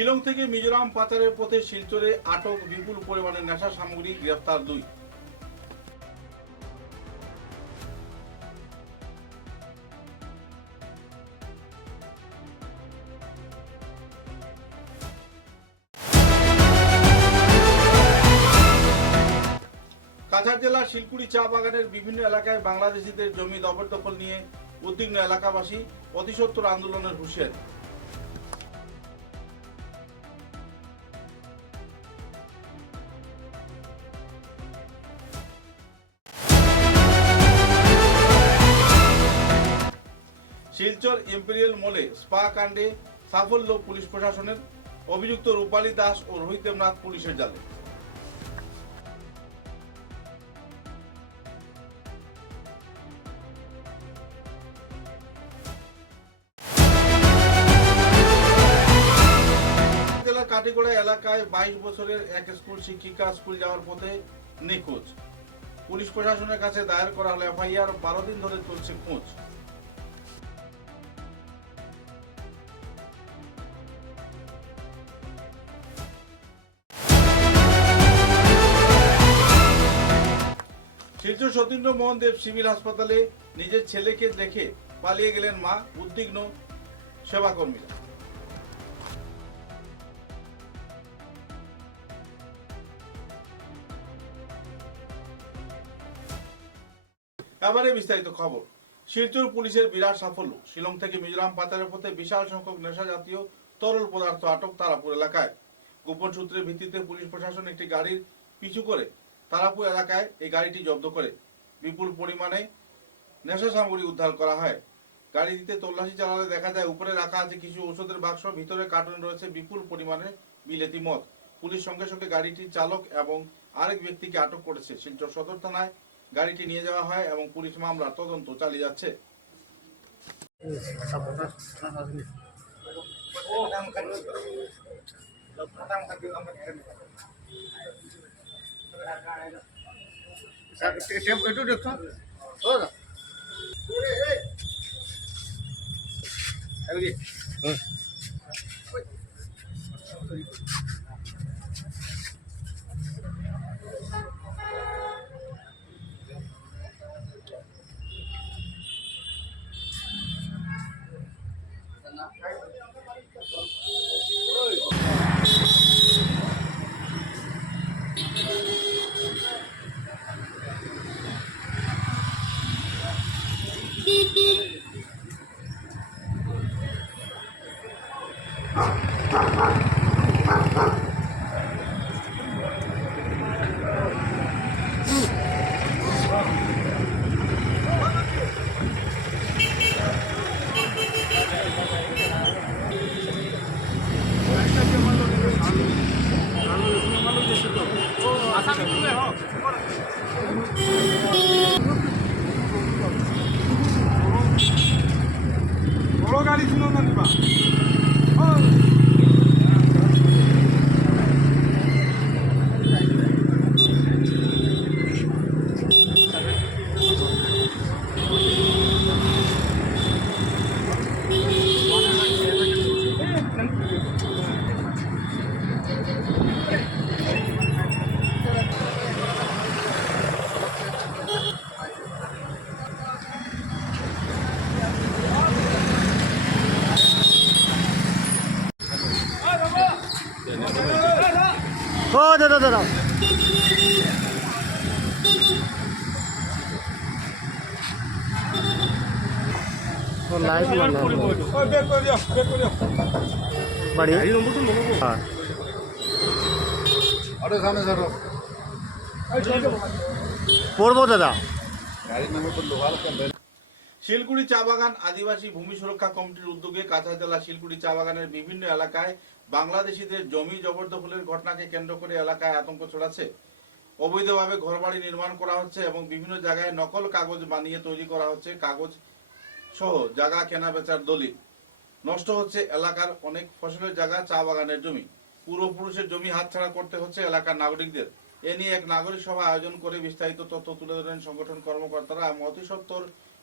শিলং থেকে মিজোরাম পাচারের পথে শিলচরে আটক বিপুল পরিমাণের নেশা সামগ্রী, গ্রেফতার 2। কাছাড় জেলার শিলকুড়ি চা বাগানের বিভিন্ন এলাকায় বাংলাদেশিদের জমি জবরদখল নিয়ে উদ্বিগ্ন এলাকাবাসী, অতিসত্বর আন্দোলনের হুঁশিয়ারি। শিলচর ইম্পেরিয়াল মলে স্পা কাণ্ডে সাফল্য পুলিশ প্রশাসনের, অভিযুক্ত রূপালী দাস ও রোহিত দেবনাথ পুলিশের জালে। জেলার কাটিগড়া এলাকায় 22 বছরের এক স্কুল শিক্ষিকা স্কুল যাওয়ার পথে নিখোঁজ। পুলিশ প্রশাসনের কাছে দায়ের করা হলো এফআইআর। 12 দিন ধরে চলছে খোঁজ। শিলচর সতীন্দ্র মোহন দেব সিভিল হাসপাতালে নিজের ছেলেকে রেখে পালিয়ে গেলেন মা, উদ্বিগ্ন সেবাকর্মীরা। এবারে বিস্তারিত খবর। শিলচর পুলিশের বিরাট সাফল্য। শিলং থেকে মিজোরাম পাচারের পথে বিশাল সংখ্যক নেশা জাতীয় তরল পদার্থ আটক তারাপুর এলাকায়। গোপন সূত্রের ভিত্তিতে পুলিশ প্রশাসন একটি গাড়ির পিছু করে তারাপুর এলাকায় এই গাড়িটি জব্দ করে বিপুল পরিমাণে নেশা সামগ্রী উদ্ধার করা হয়। গাড়িটিতে তল্লাশি চালালে দেখা যায় উপরে রাখা আছে কিছু ঔষধের বাক্স, ভিতরে কার্টুনে রয়েছে বিপুল পরিমাণে বিলেতি মদ। পুলিশ সঙ্গে সঙ্গে গাড়িটির চালক এবং আরেক ব্যক্তিকে আটক করেছে। শিলচর সদর থানায় গাড়িটি নিয়ে যাওয়া হয় এবং পুলিশ মামলার তদন্ত চালিয়ে যাচ্ছে। বড় গাড়ি ছিল না নিবা দাদা পড়বো দাদা। শিলকুড়ি চা বাগান আদিবাসী ভূমি সুরক্ষা কমিটির উদ্যোগে কাছাড় জেলা শিলকুড়ি চা বাগানের বিভিন্ন এলাকায় বাংলাদেশিদের জমি জবরদখলের ঘটনাকে কেন্দ্র করে এলাকায় আতঙ্ক ছড়াচ্ছে। অবৈধভাবে ঘরবাড়ি নির্মাণ করা হচ্ছে এবং বিভিন্ন জায়গায় নকল কাগজ বানিয়ে তৈরি করা হচ্ছে কাগজ সহ জায়গা কেনা বেচার দলিল। নষ্ট হচ্ছে এলাকার অনেক ফসলের জায়গা, চা বাগানের জমি। পূর্বপুরুষের জমি হাতছাড়া করতে হচ্ছে এলাকার নাগরিকদের। এ নিয়ে এক নাগরিক সভা আয়োজন করে বিস্তারিত তথ্য তুলে ধরেন সংগঠন কর্মকর্তারা। অতিসত্বর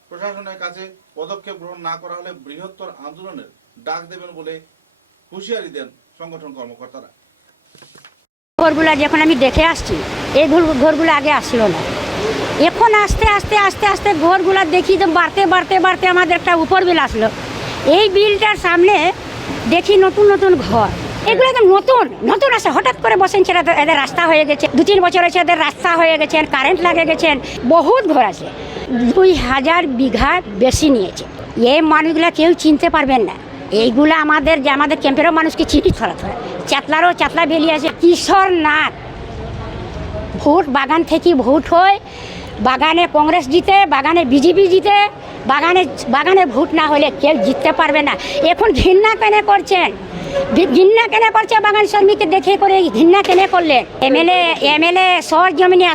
প্রশাসনের কাছে পদক্ষেপ গ্রহণ না করা হলে বৃহত্তর আন্দোলনের ডাক দেবেন বলে হুঁশিয়ারি দেন সংগঠন কর্মকর্তারা। ঘরগুলো যখন আমি দেখে আসছি, এই ঘরগুলো আগে আসছিল না, এখন আস্তে আস্তে আস্তে আস্তে ঘরগুলো দেখি যে বাড়তে বাড়তে বাড়তে আমাদের একটা উপর বিল আসলো। এই বিলটার সামনে দেখি নতুন নতুন ঘর, এগুলো তো নতুন নতুন আছে, হঠাৎ করে বসেন সেটা এদের রাস্তা হয়ে গেছে, 2-3 বছর হয়েছে এদের রাস্তা হয়ে গেছেন, কারেন্ট লাগে গেছেন, বহুত ঘর আছে। 2000 বিঘা বেশি নিয়েছে। এই মানুষগুলো কেউ চিনতে পারবেন না। এইগুলো আমাদের ক্যাম্পেরও মানুষকে চিনি, ধরা চাতলারও চাতলা বেরিয়ে আছে। কিশোর নাথ ভোট বাগান থেকে ভোট হয়, বাগানে কংগ্রেস জিতে, বাগানে বিজেপি জিতে, বাগানে ভোট না হলে কেউ জিততে পারবে না। এখন ঘৃণা কেন করছেন? বাগান শ্রমিককে দেখে করে ঘৃণা কেন করলেন? এমএলএ শহর জমিনে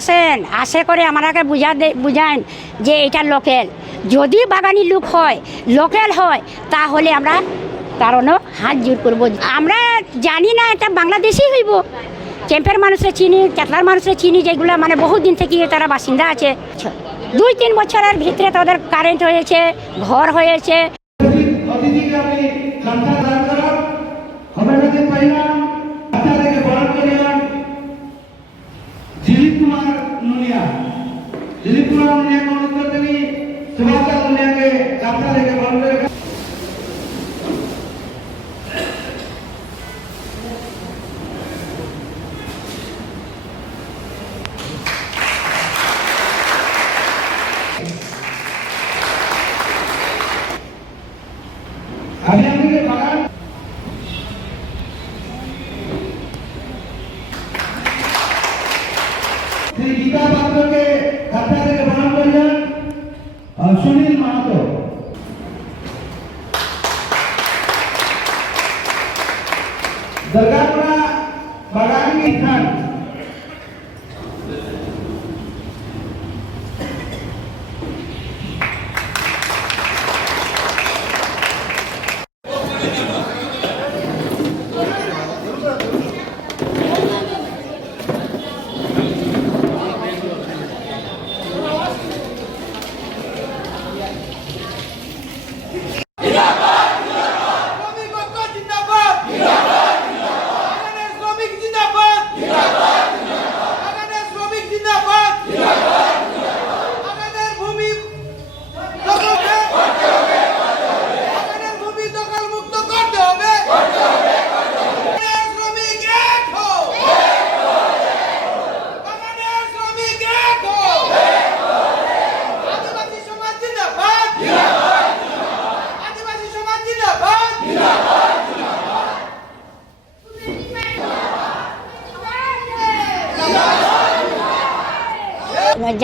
আসে করে আমাকে বুঝান যে এটা লোকাল। যদি বাগানি লোক হয়, লোকাল হয়, তাহলে আমরা কারণও হাত জোর করবো। আমরা জানি না এটা বাংলাদেশই হইব। ক্যাম্পের মানুষরা চিনি, চাতলার মানুষরা চিনি, যেগুলো মানে বহু দিন থেকে তারা বাসিন্দা আছে। 2-3 বছরের ভিতরে তাদের কারেন্ট হয়েছে, ঘর হয়েছে। সুনীল মাহাতো, দরগাপুরা বাগানি খান,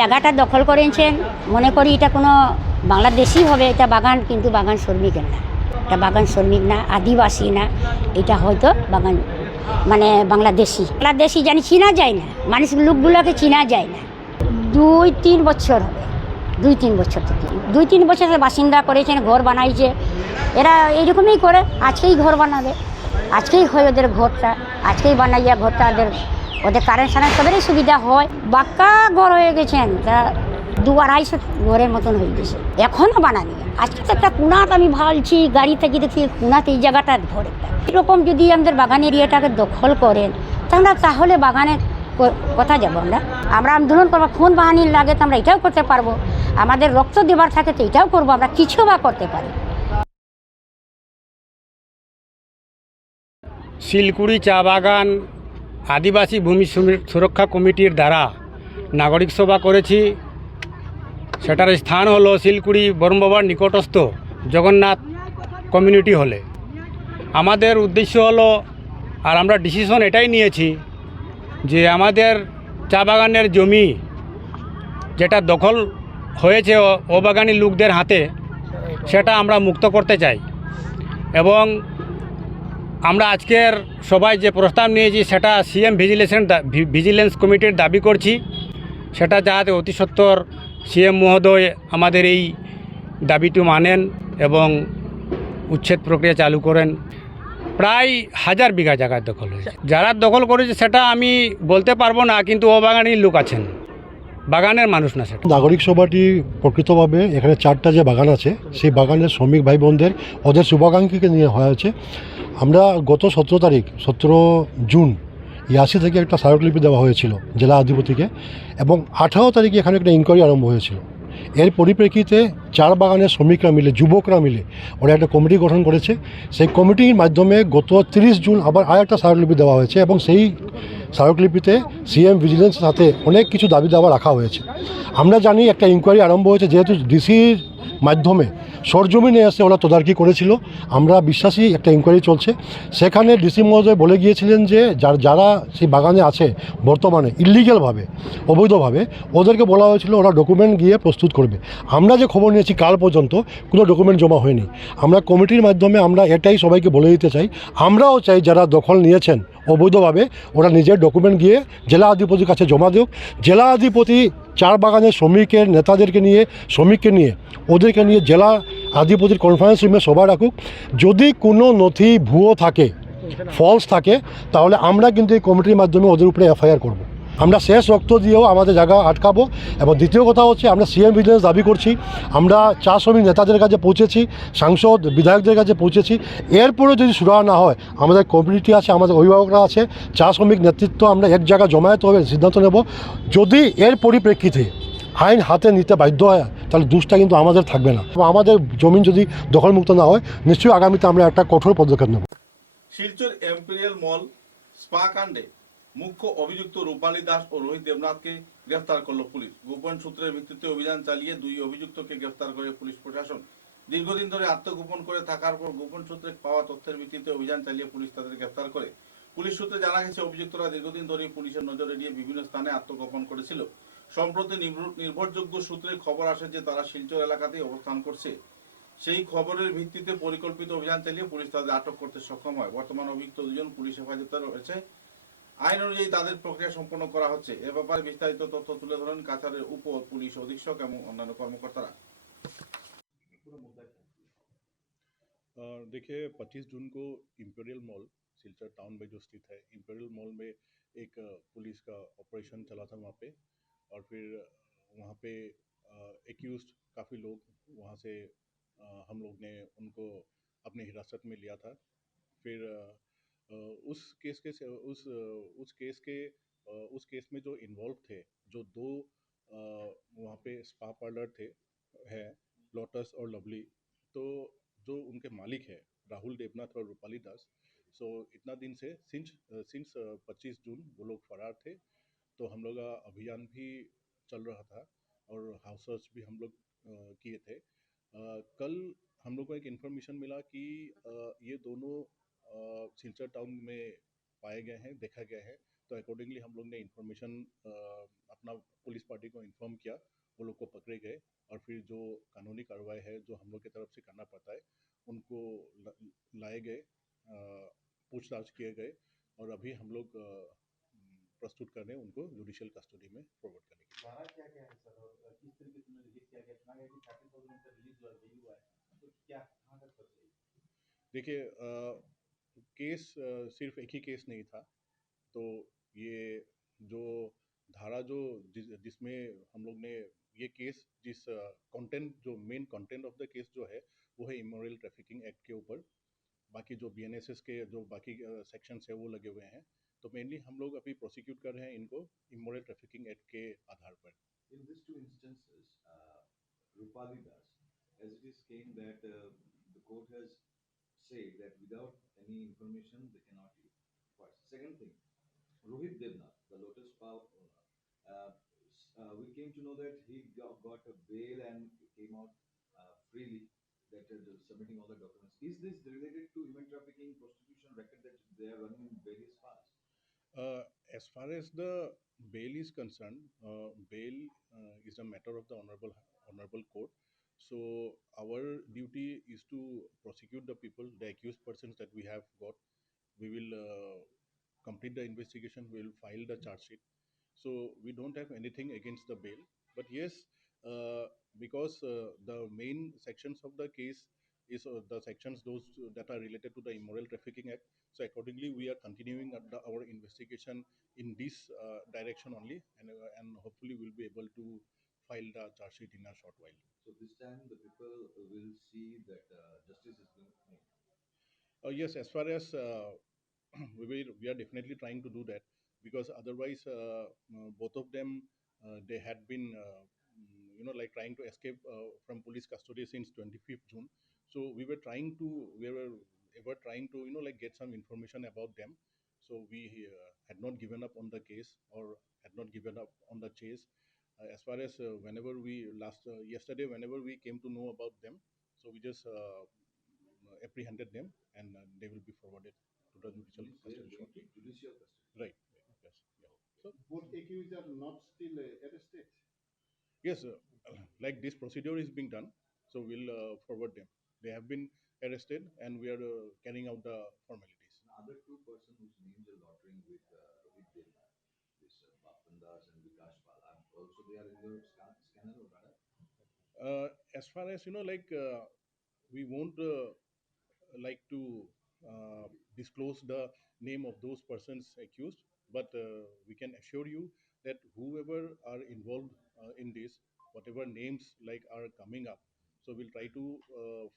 জায়গাটা দখল করেছেন, মনে করি এটা কোনো বাংলাদেশি হবে। এটা বাগান, কিন্তু বাগান শ্রমিকের না, এটা বাগান শ্রমিক না, আদিবাসী না, এটা হয়তো বাগান মানে বাংলাদেশি জানি, চিনা যায় না, মানুষ লোকগুলোকে চিনা যায় না। 2-3 বছর হবে, 2-3 বছর থেকে 2-3 বছরের বাসিন্দা করেছেন, ঘর বানাইছে। এরা এইরকমই করে, আজকেই ঘর বানাবে, আজকেই হয় ওদের ঘরটা, আজকেই বানাইয়া ঘরটা ওদের কারেন্ট সবেরই সুবিধা হয়। বাক্কা ঘর হয়ে গেছেন, তা 200-250 ঘরের মতন হয়ে গেছে, এখনও বানানি। আজকে তো একটা কুনাত আমি ভাবছি, গাড়ি থেকে দেখি কুনাতে এই জায়গাটা ঘর একটা। এরকম যদি আমাদের বাগান এরিয়াটাকে দখল করেন, তাহলে বাগানে কথা যাব। আমরা আন্দোলন করবো, খুন বাহিনীর লাগে তো আমরা এটাও করতে পারবো, আমাদের রক্ত দেবার থাকে তো এটাও করবো, আমরা কিছু বা করতে পারি। শিলকুড়ি চা বাগান আদিবাসী ভূমি সুরক্ষা কমিটির দ্বারা নাগরিক সভা করেছি। সেটার স্থান হলো শিলকুড়ি বরমবাবার নিকটস্থ জগন্নাথ কমিউনিটি হলে। আমাদের উদ্দেশ্য হলো, আর আমরা ডিসিশন এটাই নিয়েছি যে আমাদের চা বাগানের জমি যেটা দখল হয়েছে অবাগানি লোকদের হাতে, সেটা আমরা মুক্ত করতে চাই। এবং আমরা আজকের সবাই যে প্রস্তাব নিয়েছি সেটা সিএম ভিজিলেন্স কমিটির দাবি করছি, সেটা যাতে অতি সত্বর সিএম মহোদয় আমাদের এই দাবিটি মানেন এবং উচ্ছেদ প্রক্রিয়া চালু করেন। প্রায় 1000 বিঘা জায়গায় দখল হয়েছে। যারা দখল করেছে সেটা আমি বলতে পারবো না, কিন্তু অবাগানি লোক আছেন, বাগানের মানুষ না সেটা। নাগরিক সভাটি প্রকৃতভাবে এখানে 4টা যে বাগান আছে সেই বাগানের শ্রমিক ভাই বোনদের ওদের শুভাকাঙ্ক্ষীকে নিয়ে হয়েছে। আমরা গত 17 জুন ইয়াসি থেকে একটা স্মারকলিপি দেওয়া হয়েছিল জেলা অধিপতিকে, এবং 18 তারিখে এখানে একটা ইনকোয়ারি আরম্ভ হয়েছিল। এর পরিপ্রেক্ষিতে 4 বাগানের শ্রমিকরা মিলে, যুবকরা মিলে ওরা একটা কমিটি গঠন করেছে। সেই কমিটির মাধ্যমে গত 30 জুন আবার একটা স্মারকলিপি দেওয়া হয়েছে, এবং সেই স্মারকলিপিতে সিএম ভিজিলেন্সের সাথে অনেক কিছু দাবি দাবা রাখা হয়েছে। আমরা জানি একটা ইনকোয়ারি আরম্ভ হয়েছে, যেহেতু ডিসির মাধ্যমে সরজমিনে এসে ওরা তদারকি করেছিল। আমরা বিশ্বাসী একটা ইনকোয়ারি চলছে। সেখানে ডিসি মহোদয় বলে গিয়েছিলেন যে যারা সেই বাগানে আছে বর্তমানে ইলিগ্যালভাবে, অবৈধভাবে, ওদেরকে বলা হয়েছিল ওরা ডকুমেন্ট গিয়ে প্রস্তুত করবে। আমরা যে খবর নিয়েছি কাল পর্যন্ত কোনো ডকুমেন্ট জমা হয়নি। আমরা কমিটির মাধ্যমে আমরা এটাই সবাইকে বলে দিতে চাই, আমরাও চাই যারা দখল নিয়েছেন অবৈধভাবে ওরা নিজের ডকুমেন্ট গিয়ে জেলা অধিপতির কাছে জমা দিক। জেলা অধিপতি 4 বাগানের শ্রমিকের নেতাদেরকে নিয়ে, শ্রমিককে নিয়ে, ওদেরকে নিয়ে জেলা অধিপতির কনফারেন্স রুমে সভা রাখুক। যদি কোনো নথি ভুয়ো থাকে, ফলস থাকে, তাহলে আমরা কিন্তু এই কমিটির মাধ্যমে ওদের উপরে এফআইআর করব। আমরা শেষ রক্ত দিয়েও আমাদের জায়গা আটকাবো। এবং দ্বিতীয় কথা হচ্ছে, আমরা সিএম ভিজিলেন্স দাবি করছি। আমরা চা শ্রমিক নেতাদের কাছে পৌঁছেছি, সাংসদ বিধায়কদের কাছে পৌঁছেছি। এরপরে যদি সুরাহা না হয়, আমাদের কমিউনিটি আছে, আমাদের অভিভাবকরা আছে, চা শ্রমিক নেতৃত্ব আমরা এক জায়গায় জমায়েত হবে, সিদ্ধান্ত নেব। যদি এর পরিপ্রেক্ষিতে আইন হাতে নিতে বাধ্য হয়, তাহলে দোষটা কিন্তু আমাদের থাকবে না। আমাদের জমিন যদি দখলমুক্ত না হয়, নিশ্চয়ই আগামীতে আমরা একটা কঠোর পদক্ষেপ নেব। শিলচর এম্পেরিয়াল মল স্পা কাণ্ডে মুখ্য অভিযুক্ত রূপালী দাস ও রোহিত দেবনাথকে গ্রেফতার করল পুলিশ। গোপন সূত্রের ভিত্তিতে অভিযান চালিয়ে 2 অভিযুক্তকে গ্রেফতার করে পুলিশ প্রশাসন। দীর্ঘদিন ধরে আত্মগোপন করে থাকার পর গোপন সূত্রে পাওয়া তথ্যের ভিত্তিতে অভিযান চালিয়ে পুলিশ তাদের গ্রেফতার করে। পুলিশ সূত্রে জানা গেছে, অভিযুক্তরা দীর্ঘদিন ধরে পুলিশের নজরে এড়িয়ে বিভিন্ন স্থানে আত্মগোপন করেছিল। সম্প্রতি নির্ভরযোগ্য সূত্রে খবর আসে যে তারা শিলচর এলাকাতেই অবস্থান করছে। সেই খবরের ভিত্তিতে পরিকল্পিত অভিযান চালিয়ে পুলিশ তাদের আটক করতে সক্ষম হয়। বর্তমান অভিযুক্ত 2 জন পুলিশ হেফাজতে রয়েছে। আইন অনুযায়ী তাদের প্রক্রিয়া সম্পন্ন করা হচ্ছে। এ ব্যাপারে বিস্তারিত তথ্য তুলে ধরেন কাছাড়ের উপ পুলিশ অধীক্ষক এবং অন্যান্য কর্মকর্তারা। देखिए 25 जून को इम्पेरियल मॉल सिलचर टाउन में जो स्थित है, इम्पेरियल मॉल में एक पुलिस का ऑपरेशन चला था वहाँ पे। और फिर वहाँ पे एक्यूज काफ़ी लोग वहाँ से हम लोग ने उनको अपने हिरासत में लिया था। फिर उस केस के उस केस में जो इन्वॉल्व थे, जो 2 वहाँ पे स्पा पार्लर थे, है लोटस और लवली, तो जो उनके मालिक है राहुल देवनाथ और रूपाली दास, सो इतना दिन से सिंस 25 जून वो लोग फरार थे। तो हम लोग का अभियान भी चल रहा था और हाउस सर्च भी हम लोग किए थे। कल हम लोग को एक इन्फॉर्मेशन मिला कि ये दोनों सिलचर टाउन में पाए गए हैं, देखा गया है। तो अकॉर्डिंगली हम लोग ने इन्फॉर्मेशन अपना पुलिस पार्टी को इन्फॉर्म किया, वो लोग को पकड़े गए। और फिर जो कानूनी कार्रवाई है जो हम लोग की तरफ से करना पड़ता है, उनको लाए गए, पूछताछ किए गए, और अभी हम लोग प्रस्तुत कर रहे हैं उनको जुडिशियल कस्टडी में फॉरवर्ड करने के लिए। देखिए केस सिर्फ एक ही केस नहीं था। तो ये जो धारा जिसमें हम लोग ने ये केस जिस कंटेंट जो main content of the case जो है वो है इमोरल ट्रैफिकिंग एक्ट के ऊपर। बाकी जो बीएनएसएस के जो बाकी सेक्शंस है वो लगे हुए हैं। तो मेनली हम लोग अभी प्रोसिक्यूट कर रहे हैं इनको इमोरल ट्रैफिकिंग एक्ट के आधार पर। In these 2 instances, Rupali Das, as it is claimed that the court has said that without any information they cannot leave. First, second thing, Rohit Devnath, the Lotus Spa owner, we came to know that he got a bail and came out freely, that submitting all the documents. Is this related to human trafficking, prostitution record that they are running in various spas? As far as the bail is concerned, bail is a matter of the honorable court. So our duty is to prosecute the people, the accused persons that we have got. We will complete the investigation. We will file the charge sheet. So we don't have anything against the bail. But yes, because the main sections of the case is the sections those that are related to the Immoral Trafficking Act. So accordingly, we are continuing our investigation in this direction only, and hopefully we'll be able to file the charge sheet in a short while. So this time the people will see that justice is being made. Yes, as far as we are definitely trying to do that, because otherwise both of them they had been like trying to escape from police custody since 25th June. So we were trying to like get some information about them. So we had not given up on the case or had not given up on the chase. As far as whenever we yesterday, whenever we came to know about them, so we just apprehended them, and they will be forwarded to the judicial Means they are custody going to shortly. judicial custody. Right. Yes. Yeah. So Both accused are not still arrested. yes, like this procedure is being done, so we'll forward them. They have been arrested, and we are carrying out the formalities. The other two person whose names are lottering with Rohit Devna, this Bapan Das and Vikas Pal, also they are in your scanner or radar? As far as we won't like to disclose the name of those persons accused, but we can assure you that whoever are involved in this, whatever names like are coming up, so we'll try to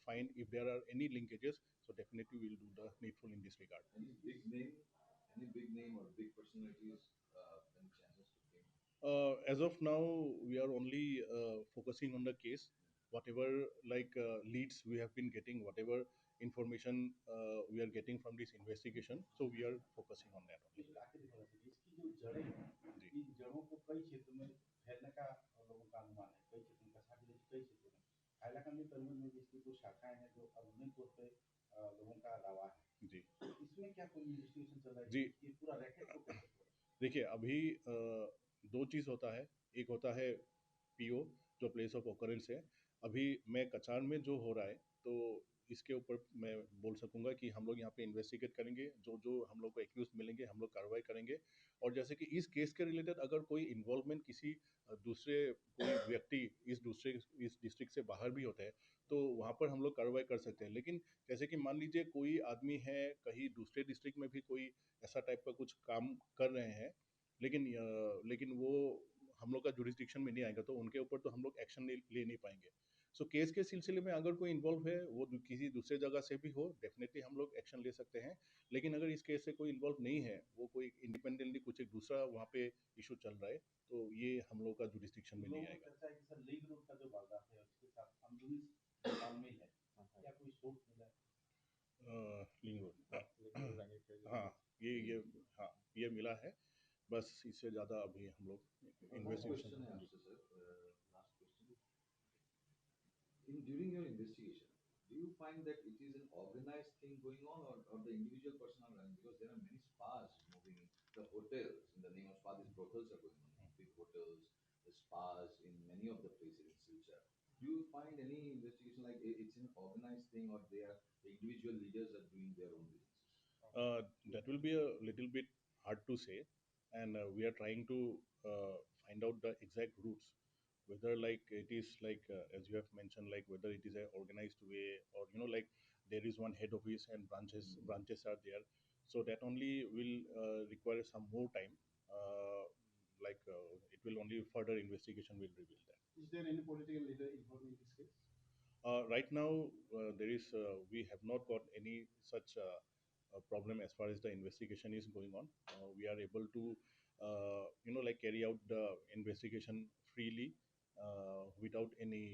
find if there are any linkages. So definitely we'll do the needful in this regard. Any big name or big personalities, any chances to claim? As of now, we are only focusing on the case. Whatever leads we have been getting, whatever information we are getting from this investigation, so we are focusing on that only. इसकी जो जड़ें हैं, इन जड़ों को कई क्षेत्रों में फैलने का लोगों का अनुमान है, कई क्षेत्रों में कसाई जिले के कई क्षेत्रों में हाइलाकांडी में तंगुल में इसकी कुछ शाखाएं हैं जो अवैध तौर पे लोगों का दावा है। जी इसमें क्या कोई इन्वेस्टिगेशन चल रहा है? जी। ये पूरा रैकेट को कैसे तोड़ा? देखिए, अभी दो चीज़ होता है। एक होता है पीओ, जो प्लेस ऑफ ऑकरेंस है। अभी मैं कचार में जो हो रहा है, तो इसके ऊपर मैं बोल सकूंगा कि हम लोग यहाँ पे इन्वेस्टिगेट करेंगे, जो जो हम लोग को एक्यूज मिलेंगे हम लोग कार्रवाई करेंगे। और जैसे कि इस केस के रिलेटेड अगर कोई इन्वॉल्वमेंट किसी दूसरे कोई व्यक्ति इस डिस्ट्रिक्ट से बाहर भी होता है, तो वहाँ पर हम लोग कार्रवाई कर सकते हैं। लेकिन जैसे कि मान लीजिए कोई आदमी है कहीं दूसरे डिस्ट्रिक्ट में भी कोई ऐसा टाइप का कुछ काम कर रहे हैं, लेकिन वो हम लोग का जुरिस्डिक्शन में नहीं आएगा, तो उनके ऊपर तो हम लोग एक्शन ले नहीं पाएंगे। सो केस के सिलसिले में अगर कोई इन्वॉल्व है, वो किसी दूसरे जगह से भी हो, डेफिनेटली हम लोग एक्शन ले सकते हैं। लेकिन अगर इस केस से कोई इन्वॉल्व नहीं है, वो कोई इंडिपेंडेंटली कुछ एक दूसरा वहाँ पे इशू चल रहा है, तो ये हम लोग का जुरिस्डिक्शन में नहीं आएगा। चर्चा है कि सर लीग रोड का जो वारदात है उसके साथ अंदरूनी तालमेल है, क्या कोई सोच मिला है? लिंग रोड, हाँ ये मिला है। बस इससे ज़्यादा अभी हम लोग investigation. During your investigation, do you find that it is an organized thing going on, or the individual person are running? Because there are many spas moving in the hotels. In the name of spa, these brothels are going on. Big hotels, the spas in many of the places in Silchar. Do you find any investigation like it's an organized thing, or they are the individual leaders are doing their own businesses? That will be a little bit hard to say, and we are trying to find out the exact routes, whether like it is like as you have mentioned, like whether it is an organized way, or like there is one head office and branches are there. So that only will require some more time. It will only further investigation will reveal that. Is there any political leader involved in this case? Right now, we have not got any such problem as far as the investigation is going on. We are able to, carry out the investigation freely without any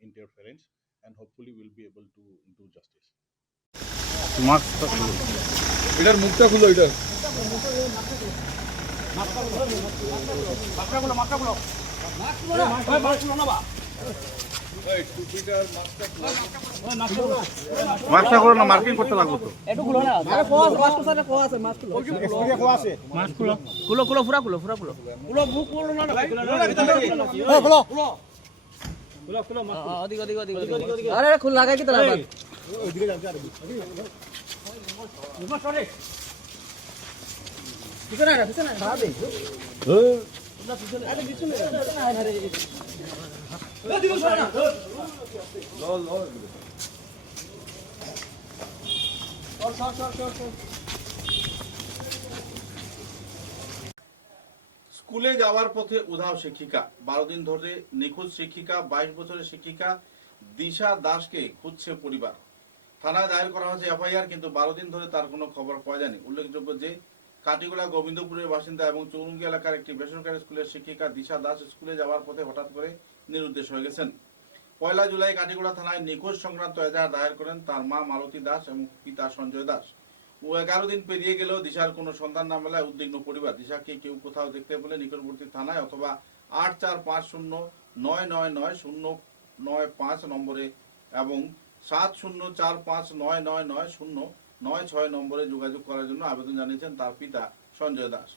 interference, and hopefully we'll be able to do justice. এটার মুখটা খুলো, এটা মাস্কটা করো না, marking করতে লাগবে তো। স্কুলে যাওয়ার পথে উধাও শিক্ষিকা, 12 দিন ধরে নিখোঁজ শিক্ষিকা 22 বছরের শিক্ষিকা দিশা দাসকে খুঁজছে পরিবার। থানায় দায়ের করা হয়েছে এফআইআর, কিন্তু 12 দিন ধরে তার কোনো খবর পাওয়া যায়নি। উল্লেখযোগ্য যে কাটিগড়া গোবিন্দপুরের বাসিন্দা এবং চৌরঙ্গি এলাকার একটি বেসরকারি স্কুলের শিক্ষিকা দিশা দাস স্কুলে যাওয়ার পথে হঠাৎ করে নিরুদ্দেশ হয়ে গেছেন। 1 জুলাই কাটিগড়া থানায় নিখোঁজ সংক্রান্ত এজাহার দায়ের করেন তার মা মালতী দাস এবং পিতা সঞ্জয় দাস। 11 দিন পেরিয়ে গেলেও দিশার কোনো সন্ধান না মেলায় উদ্বিগ্ন পরিবার। দিশাকে কেউ কোথাও দেখতে পেলে নিকটবর্তী থানায় অথবা 8450999095 নম্বরে এবং 7045999096 নম্বরে যোগাযোগ করার জন্য আবেদন জানিয়েছেন তার পিতা সঞ্জয় দাস।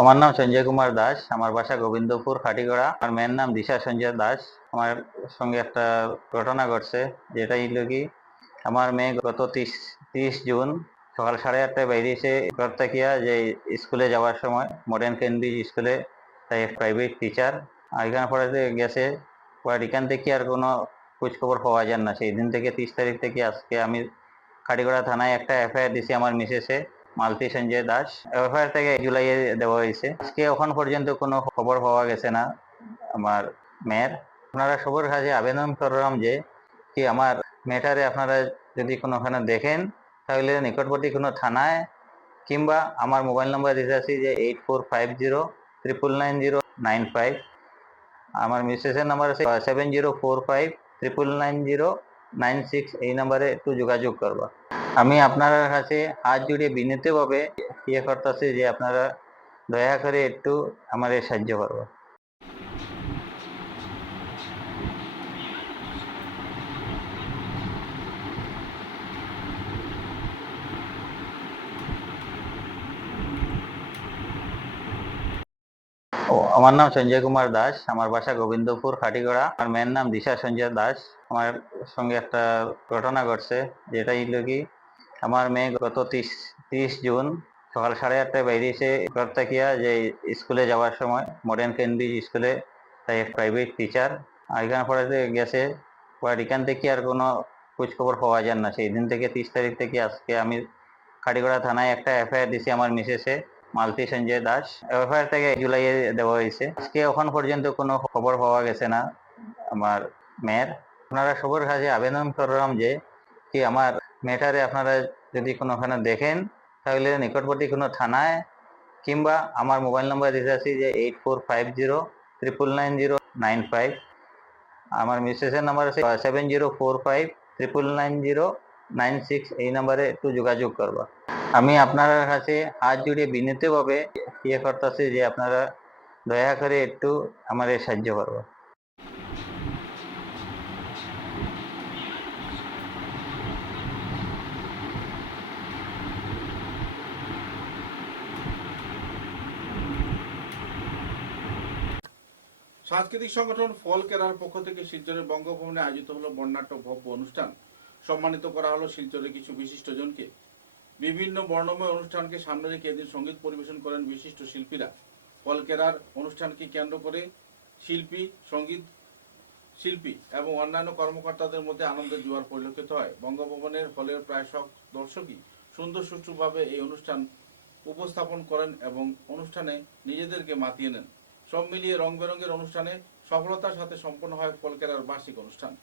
আমার নাম সঞ্জয় কুমার দাস, আমার বাসা গোবিন্দপুর খাটিগড়া। আমার মেয়ের নাম দিশা সঞ্জয় দাস। আমার সঙ্গে একটা ঘটনা ঘটছে, যেটা হলো কি, আমার মেয়ে গত 30 জুন সকাল 8:30টায় বেরিয়েছে ঘর থেকে, যে স্কুলে যাওয়ার সময় মডার্ন কেন্দ্রিজ স্কুলে, তাই প্রাইভেট টিচার এখানে পড়াতে গেছে। বাট এখান থেকে আর কোনো খোঁজখবর পাওয়া যায় না। সেই দিন থেকে 30 তারিখ থেকে আজকে আমি খাটিগড়া থানায় একটা এফআইআর দিছি আমার মিসেসে মালতী সঞ্জয় দাস। এফআইআর থেকে জুলাইয়ে দেওয়া হয়েছে। আজকে এখন পর্যন্ত কোনো খবর পাওয়া গেছে না আমার মেয়ের। আপনারা সবার কাছে আবেদন করলাম যে কি আমার মেয়েটারে আপনারা যদি কোনোখানে দেখেন, তাহলে নিকটবর্তী কোনো থানায় কিংবা আমার মোবাইল নাম্বার দিতে আছি যে 8450999095। আমার মিসেসের নাম্বার আছে 7045999096। এই নাম্বারে একটু যোগাযোগ করবা। আমি আপনার কাছে হাত জুড়িয়ে বিনীতভাবে করতেছি যে আপনারা দয়া করে একটু আমার সাহায্য করবা। আমার নাম সঞ্জয় কুমার দাস, আমার বাসা গোবিন্দপুর খাটিগড়া। আমার মেয়ের নাম দিশা সঞ্জয় দাস। আমার সঙ্গে একটা ঘটনা ঘটছে, যেটা হলো কি, আমার মেয়ে গত 30 জুন সকাল 8:30টায় বেরিয়েছে ঘর থেকে, যে স্কুলে যাওয়ার সময় মডার্ন কেন্দ্রিজ স্কুলে, তাই প্রাইভেট টিচার এখানে পড়াতে গেছে। বাট এখান থেকে আর কোনো খোঁজখবর পাওয়া যায় না। সেই দিন থেকে 30 তারিখ থেকে আজকে আমি খাটিগড়া থানায় একটা এফআইআর দিছি আমার মিসেসে মালতী সঞ্জয় দাস। এফআইআর থেকে জুলাইয়ে দেওয়া হয়েছে। আজকে এখন পর্যন্ত কোনো খবর পাওয়া গেছে না আমার মেয়ের। আপনারা সবার কাছে আবেদন করলাম যে কি আমার মেয়েটারে আপনারা যদি কোনোখানে দেখেন, তাহলে নিকটবর্তী কোনো থানায় কিংবা আমার মোবাইল নাম্বার দিতে আছি যে 8450999095। আমার মিসেসের নাম্বার আছে 7045999096। এই নাম্বারে একটু যোগাযোগ করবা। আমি আপনার কাছে হাত জুড়িয়ে বিনীতভাবে করতেছি যে আপনারা দয়া করে একটু আমার সাহায্য করবা। সাংস্কৃতিক সংগঠন ফলকেরার পক্ষ থেকে শিলচরের বঙ্গভবনে আয়োজিত হলো বর্ণাঢ্য ভব্য অনুষ্ঠান। সম্মানিত করা হলো শিলচরের কিছু বিশিষ্টজনকে। বিভিন্ন বর্ণময় অনুষ্ঠানকে সামনে রেখে এদিন সঙ্গীত পরিবেশন করেন বিশিষ্ট শিল্পীরা। ফলকেরার অনুষ্ঠানকে কেন্দ্র করে শিল্পী, সঙ্গীত শিল্পী এবং অন্যান্য কর্মকর্তাদের মধ্যে আনন্দের জোয়ার পরিলক্ষিত হয়। বঙ্গভবনের হলের প্রায় সব দর্শকই সুন্দর সুষ্ঠুভাবে এই অনুষ্ঠান উপস্থাপন করেন এবং অনুষ্ঠানে নিজেদেরকে মাতিয়ে নেন। সব মিলিয়ে রং বেরঙের অনুষ্ঠানে সফলতার সাথে সম্পন্ন হয় ফলকেরার বার্ষিক অনুষ্ঠান।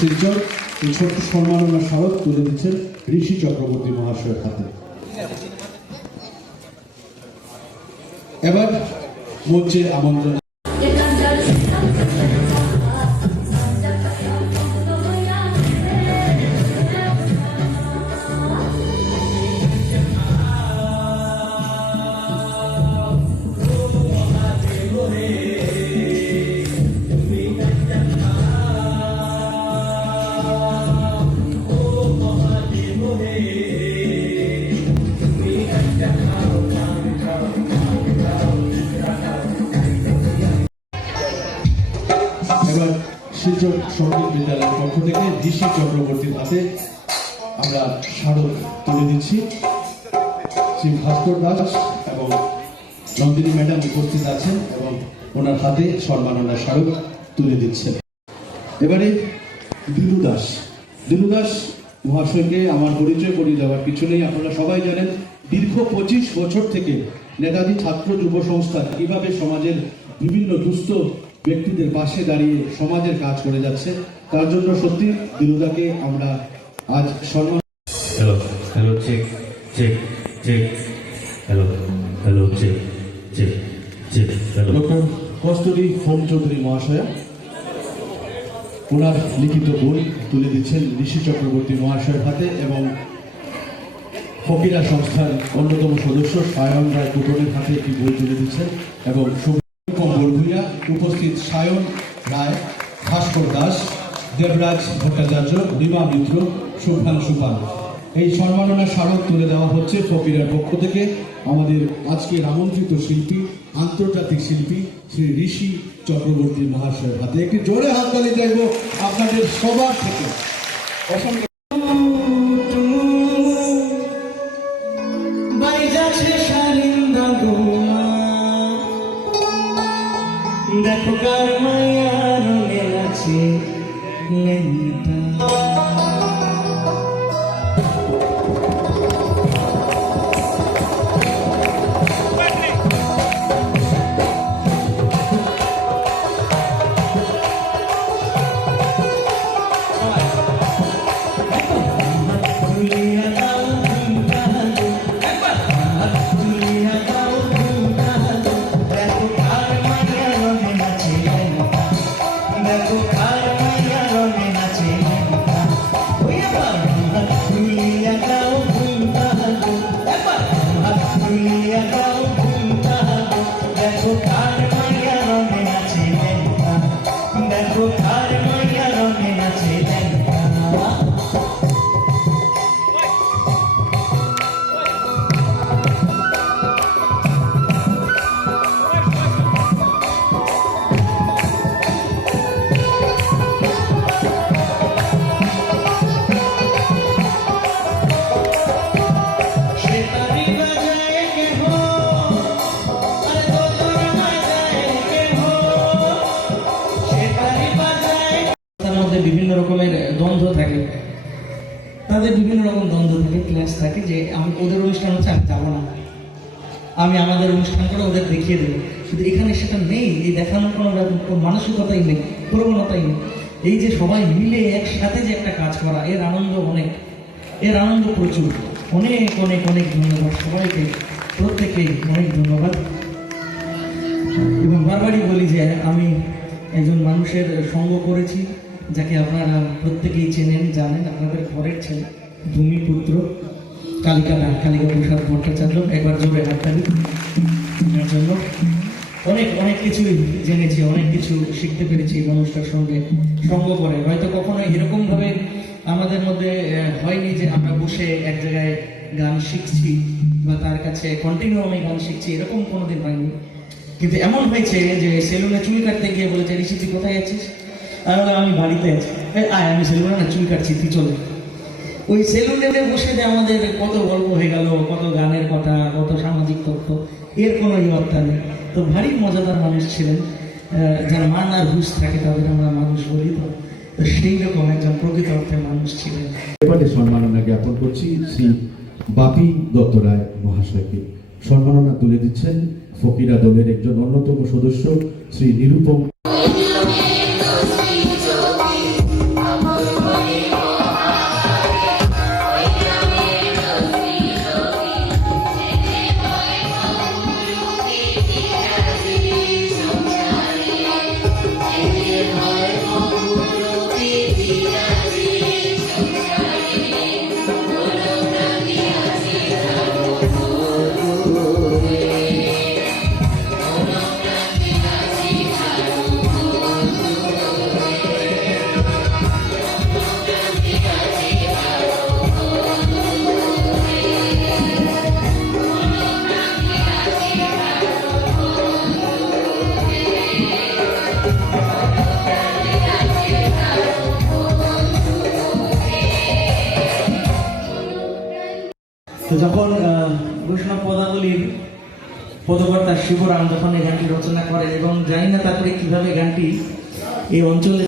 শিলচর এই ছোট্ট সম্মাননা স্মারক তুলে দিচ্ছেন ঋষি চক্রবর্তী মহাশয়ের হাতে। এবার মঞ্চে আমন্ত্রণ। এবার শিলচর সঙ্গীত বিদ্যালয়ের পক্ষ থেকে ঋষি চক্রবর্তীর হাতে আমরা স্মারক তুলে দিচ্ছি। শ্রী ভাস্কর দাস এবং নন্দিনী ম্যাডাম উপস্থিত আছেন এবং ওনার হাতে সম্মাননা স্মারক তুলে দিচ্ছেন। এবারে দিলু দাস মহাশয়কে আমার পরিচয় করিয়ে দেওয়ার কিছু নেই, আপনারা সবাই জানেন দীর্ঘ 25 বছর থেকে নেতাজি ছাত্র যুব সংস্থা কিভাবে সমাজের বিভিন্ন দুস্থ ব্যক্তিদের পাশে দাঁড়িয়ে সমাজের কাজ করে যাচ্ছে, তার জন্য সত্যি দিলুদাকে আমরা আজ সম্মান। Hello check check check hello check check check hello. Doctor Kasturi Hom Chowdhury মহাশয়া ওনার লিখিত বই তুলে দিচ্ছেন ঋষি চক্রবর্তী মহাশয়ের হাতে এবং ফকিরা সংস্থার অন্যতম সদস্য সায়ন রায় কুটনের হাতে একটি বই তুলে দিচ্ছেন এবং বরভুইয়া উপস্থিত সায়ন রায়, ভাস্কর দাস, দেবরাজ ভট্টাচার্য, রিমা মিত্র, শুভ্রাংশু পাল। এই সম্মাননা স্মারক তুলে দেওয়া হচ্ছে ফকিরের পক্ষ থেকে আমাদের আজকের আমন্ত্রিত শিল্পী, আন্তর্জাতিক শিল্পী শ্রী ঋষি চক্রবর্তী মহাশয়ের হাতে। একটি জোরে হাততালি চাইব আপনাদের সবার থেকে। অসংখ্য দেখো কার মায়ার মেলাছে বিভিন্ন রকমের দ্বন্দ্ব থাকে, তাদের বিভিন্ন রকম দ্বন্দ্ব থাকে, ক্লাস থাকে যে আমি ওদের অনুষ্ঠান হচ্ছে আমি যাবো না, আমি আমাদের অনুষ্ঠান করে ওদের দেখিয়ে দেবো। শুধু এখানে সেটা নেই, এই দেখানোর কোনো মানসিকতাই নেই, প্রবণতাই নেই। এই যে সবাই মিলে একসাথে যে একটা কাজ করা, এর আনন্দ অনেক, এর আনন্দ প্রচুর। অনেক অনেক অনেক ধন্যবাদ সবাইকে, প্রত্যেকেই অনেক ধন্যবাদ। এবং বারবারই বলি যে আমি একজন মানুষের সঙ্গ করেছি যাকে আপনারা প্রত্যেকেই চেনেন, জানেন, আপনাদের ঘরের ছেলে, ভূমিপুত্র কালিকা প্রসাদ ভট্টাচার্য। একবার জোরে হাততালি এর জন্য। অনেক অনেক কিছুই জেনেছি, অনেক কিছু শিখতে পেরেছি এই মানুষটার সঙ্গে সঙ্গ করে। হয়তো কখনো এরকমভাবে আমাদের মধ্যে হয়নি যে আমরা বসে এক জায়গায় গান শিখছি বা তার কাছে কন্টিনিউ আমি গান শিখছি, এরকম কোনোদিন হয়নি। কিন্তু এমন হয়েছে যে সেলুনে চুল কাটতে গিয়ে বলেছে, ঋষি তুই কোথায় আছিস? আমি বাড়িতে আছি। আমি সেলুনে না চুল কাটছি, তুই চলে। ওই সেলুনে বসে যে আমাদের কত গল্প হয়ে গেল, কত গানের কথা, কত সামাজিক তথ্য, এর কোনো ইয়ত্তা নেই। তো ভারী মজাদার মানুষ ছিলেন, যার মান আর হুঁশ থাকে তাদের আমরা মানুষ বলি। তো সেই রকম একজন প্রকৃত অর্থে মানুষ ছিলেন। এবারে সম্মাননা জ্ঞাপন করছি শ্রী বাপি দত্ত রায় মহাশয়কে। সম্মাননা তুলে দিচ্ছেন ফকিরা দলের একজন অন্যতম সদস্য শ্রী নিরুপম। তো যখন বৈষ্ণব পদাবলীর পদকর্তা শিবরাম যখন এই গানটি রচনা করেন, এবং জানি না তারপরে কিভাবে গানটি এই অঞ্চলে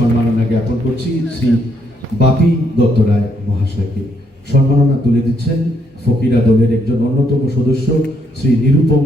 সম্মাননা জ্ঞাপন করছি শ্রী বাপি দত্ত রায় মহাশয়কে। সম্মাননা তুলে দিচ্ছেন ফকিরা দলের একজন অন্যতম সদস্য শ্রী নিরুপম।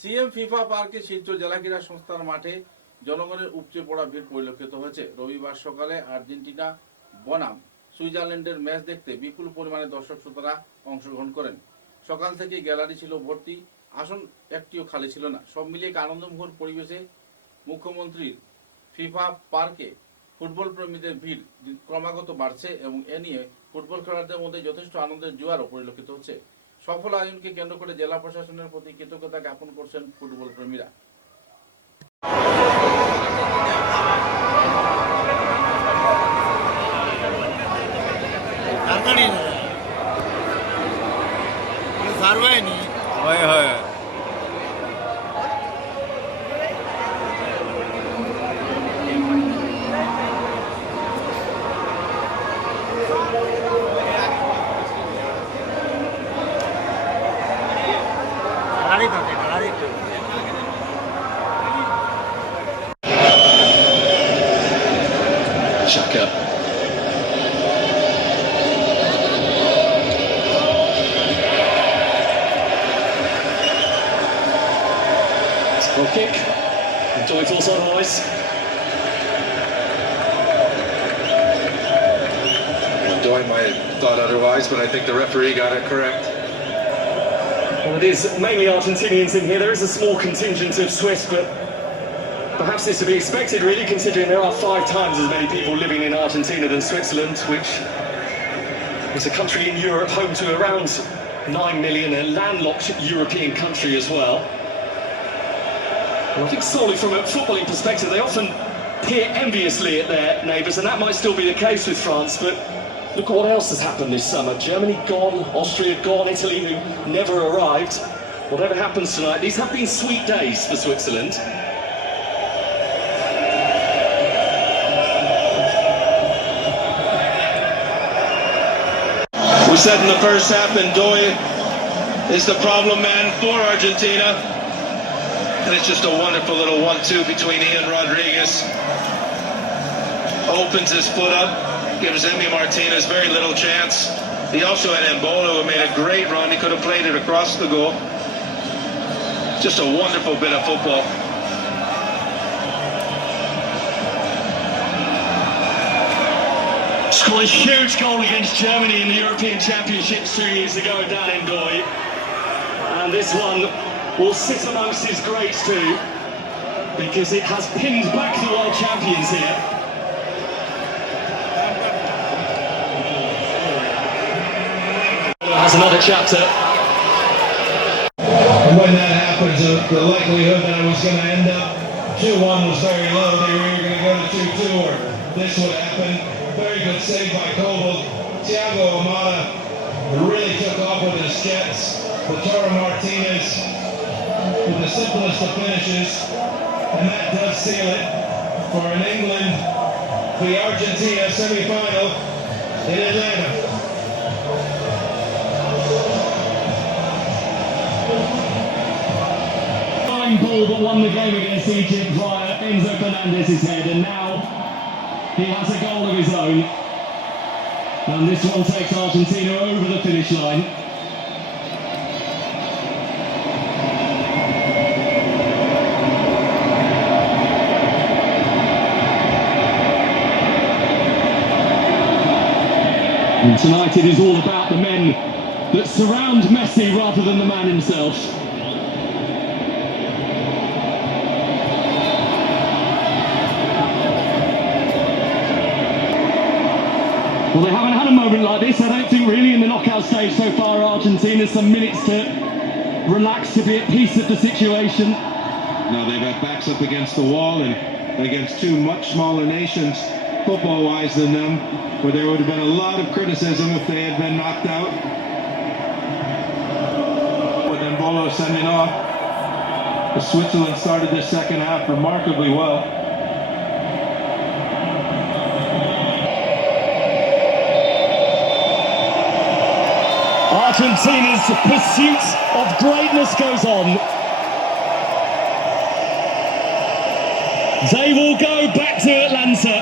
সিএম ফিফা পার্কে শিলচর জেলা ক্রীড়া সংস্থার মাঠে জনগণের উপচে পড়া ভিড় পরিলক্ষিত হয়েছে। রবিবার সকালে আর্জেন্টিনা বনাম সুইজারল্যান্ডের ম্যাচ দেখতে বিপুল পরিমাণে দর্শক শ্রোতারা অংশগ্রহণ করেন। সকাল থেকে গ্যালারি ছিল ভর্তি, আসন একটিও খালি ছিল না। সব মিলিয়ে এক আনন্দমুখর পরিবেশে মুখ্যমন্ত্রীর ফিফা পার্কে ফুটবল প্রেমীদের ভিড় ক্রমাগত বাড়ছে এবং এ নিয়ে ফুটবল খেলোয়াড়দের মধ্যে যথেষ্ট আনন্দের জোয়ারও পরিলক্ষিত হচ্ছে। সফল আয়োজনকে কেন্দ্র করে জেলা প্রশাসনের প্রতি কৃতজ্ঞতা জ্ঞাপন করছেন football প্রেমীরা। Xhaka. Rodriguez. Doyle might have thought otherwise, but I think the referee got it correct. Well, it is mainly Argentinians in here. There is a small contingent of Swiss, but perhaps this to be expected, really, considering there are 5 times as many people living in Argentina than Switzerland, which is a country in Europe home to around 9 million, a landlocked European country as well. And I think solely from a footballing perspective, they often peer enviously at their neighbours, and that might still be the case with France, but look at what else has happened this summer. Germany gone, Austria gone, Italy who never arrived. Whatever happens tonight, these have been sweet days for Switzerland. We said in the first half, Ndoye is the problem man for Argentina. And it's just a wonderful little 1-2 between Ian Rodriguez. Opens his foot up, gives Emi Martinez very little chance. He also had Embolo, who made a great run. He could have played it across the goal. Just a wonderful bit of football. Scored a huge goal against Germany in the European Championships 2 years ago, Dan Ndoye. And this one will sit amongst his greats too, because it has pinned back the world champions here. Has another chapter. When that happens, the likelihood that it was going to end up 2-1 was very low. They were either going to go to 2-2 or this would happen. Very good save by Koval. Thiago Amada really took off with his skets. Lautaro Martinez with the simplest of finishes. And that does seal it for an England v Argentina semi-final in Atlanta. Ball that won the game against Egypt via Enzo Fernandez's head, and now he has a goal of his own, and this one takes Argentina over the finish line. And tonight it is all about the men that surround Messi rather than the man himself. Well, they haven't had a moment like this, I don't think, really, in the knockout stage so far. Argentina, some minutes to relax, to be at peace with the situation. Now they've had backs up against the wall and against two much smaller nations, football-wise, than them, where there would have been a lot of criticism if they had been knocked out. With Embolo sending off, Switzerland started this second half remarkably well. Argentina's pursuit of greatness goes on. They will go back to Atlanta,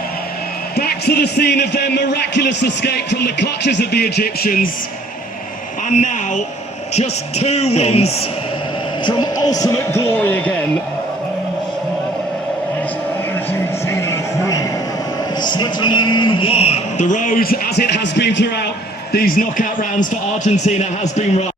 back to the scene of their miraculous escape from the clutches of the Egyptians. And now, just 2 wins from ultimate glory again. Switzerland 1. The road, as it has been throughout these knockout rounds for Argentina, has been rough.